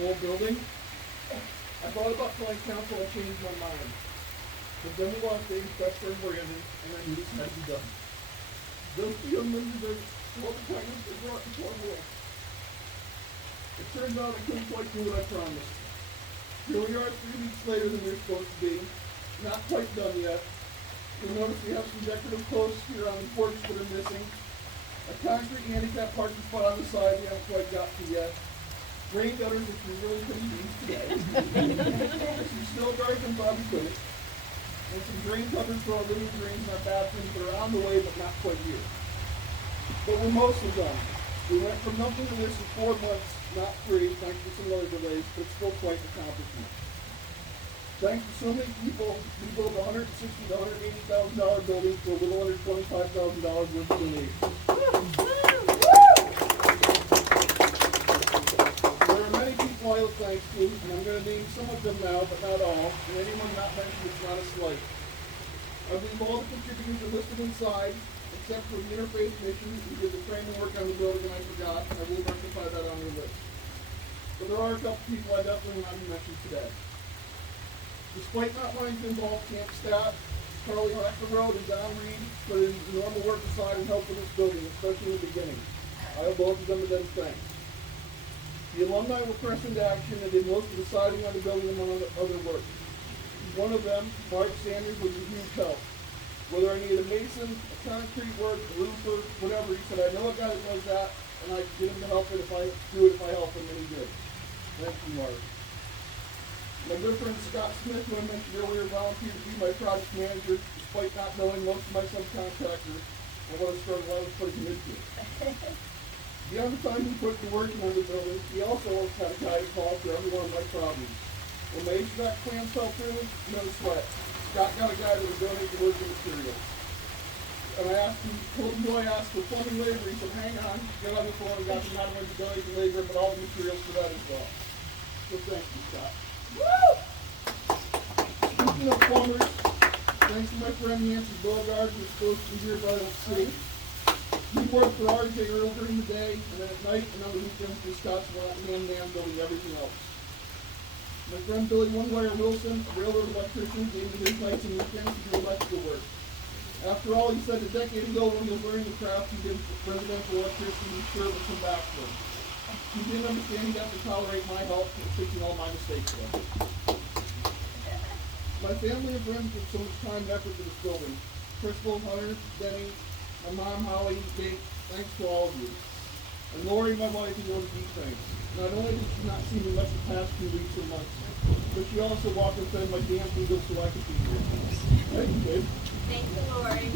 whole building. I thought about telling council I changed my mind. But then we lost Dave Fester and Brandon, and I knew this had to be done. Those two young men deserve all the kindness they brought into our world. It turns out I couldn't quite do what I promised. Here we are 3 weeks later than we were supposed to be. Not quite done yet. You'll notice we have some decorative posts here on the porch that are missing. A concrete handicap parking spot on the side we haven't quite got to yet. Rain gutters, which we really couldn't use today. Some snow guards and Bobby could. And some drain covers for our living drains and our bathrooms that are on the way but not quite here. But we're mostly done. We went from nothing to this in 4 months, not 3, thanks to some other delays, but it's still quite an accomplishment. Thanks to so many people, we built a $160,000 to $180,000 building for a little under $25,000 worth of donations. There are many people I owe thanks to, and I'm going to name some of them now, but not all, and anyone not mentioned is not a slight. I believe all the contributors are listed inside, except for the interfaith mission who did the framing work on the building, and I forgot. I will rectify that on your list. But there are a couple people I definitely want to mention today. Despite not wanting to involve Camp Stat, Charlie Hackler and Don Reed put in normal work aside and helped with this building, especially in the beginning. I owe both of them a dead thanks. The alumni were pressed into action and did most of the siding on the building among other work. One of them, Mark Sanders, was a huge help. Whether I needed a mason, a concrete work, a roofer, whatever, he said, I know a guy that does that, and I can get him to help it if I do it if I help him, and he did. Thank you, Mark. My good friend Scott Smith, who I mentioned earlier, volunteered to be my project manager, despite not knowing most of my subcontractors and what a struggle I was putting him into. Beyond the time he put to working on the building, he also had a guy to call for every one of my problems. When my HVAC plan fell through, no sweat. Scott got a guy that would donate the working materials. And I asked him, told him who I asked for plumbing labor. He said, hang on, get on the phone and got him not only to donate the labor, but all the materials for that as well. So thank you, Scott. Woo! Speaking of plumbers, thanks to my friend Nancy Beauregard, who's supposed to be here but I don't see. He worked for RJ Earl during the day, and then at night and on the weekends for Scott's man building everything else. My friend Billy One-Wire Wilson, a railroad electrician, gave me his nights and weekends to do electrical work. After all, he said a decade ago when he was learning the craft, he did residential electricity, he sure would come back to him. He didn't understand he'd have to tolerate my help in fixing all my mistakes for him. My family and friends put so much time and effort to this building. Crystal, Hunter, Denny, my mom, Holly, Kate, thanks to all of you. And Lori, my wife, who wrote a deep thanks. Not only did she not see me much the past 2 weeks or months, but she also walked and fed my damn eagles so I could be here. Thank you, babe. Thank you, Lori.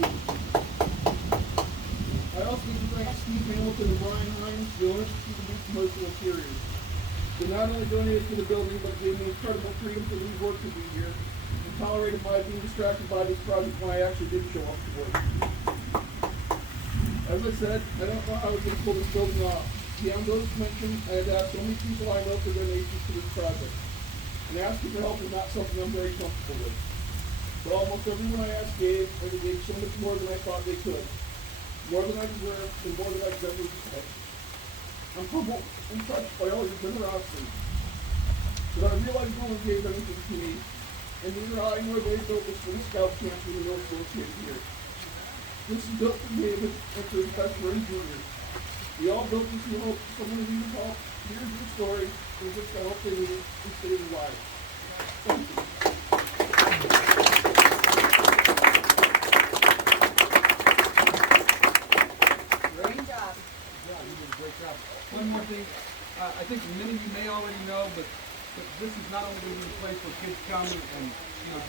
I also need to thank Steve Hamilton and Brian Hines, the owners of Steve Beach Commercial Interiors. They not only donated to the building, but gave me incredible freedom to leave work to be here, and tolerated my being distracted by this project when I actually did show up to work. As I said, I don't know how I was going to pull this building off. Beyond those mentioned, I had to ask so many people I know for donations to this project. And asking for help is not something I'm very comfortable with. But almost everyone I asked gave, and they gave so much more than I thought they could. More than I deserve, and more than I could ever expect. I'm humbled and touched by all your generosity. But I realize no one gave anything to me, and neither I nor they built this for the scout camp for the North Associate here. This is built for David and for his best friend Junior. We all built this in hope someone of you help hears your story and just the help they need and save their lives. Thank you. Great job. Yeah, you did a great job. One more thing, I think many of you may already know, but this is not only going to be a place where kids come and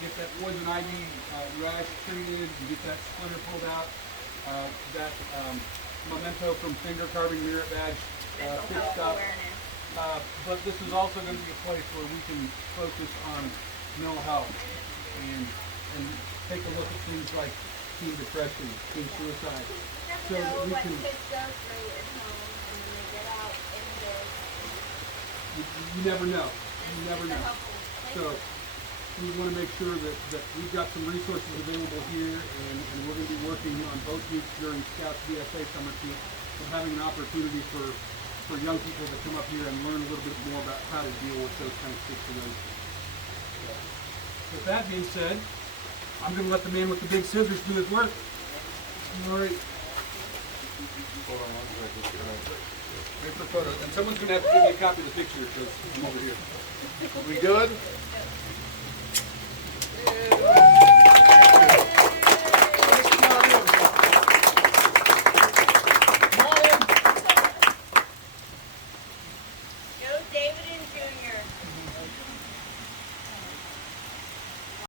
get that poison ivy rash treated and get that splinter pulled out, that memento from finger carving merit badge Mental fixed health up. awareness. But this is also going to be a place where we can focus on mental health and take a look at things like teen depression, teen suicide. You So never know that we what can, kids go through at home, and then they get out into this. you never know. You never know. So we want to make sure that we've got some resources available here, and we're going to be working on both weeks during Scouts BSA Summer Camp, and having an opportunity for young people to come up here and learn a little bit more about how how to deal with those kind of situations. With that being said, I'm going to let the man with the big scissors do his work. All right. Paper photo. And someone's going to have to give me a copy of the picture because I'm over here. We good?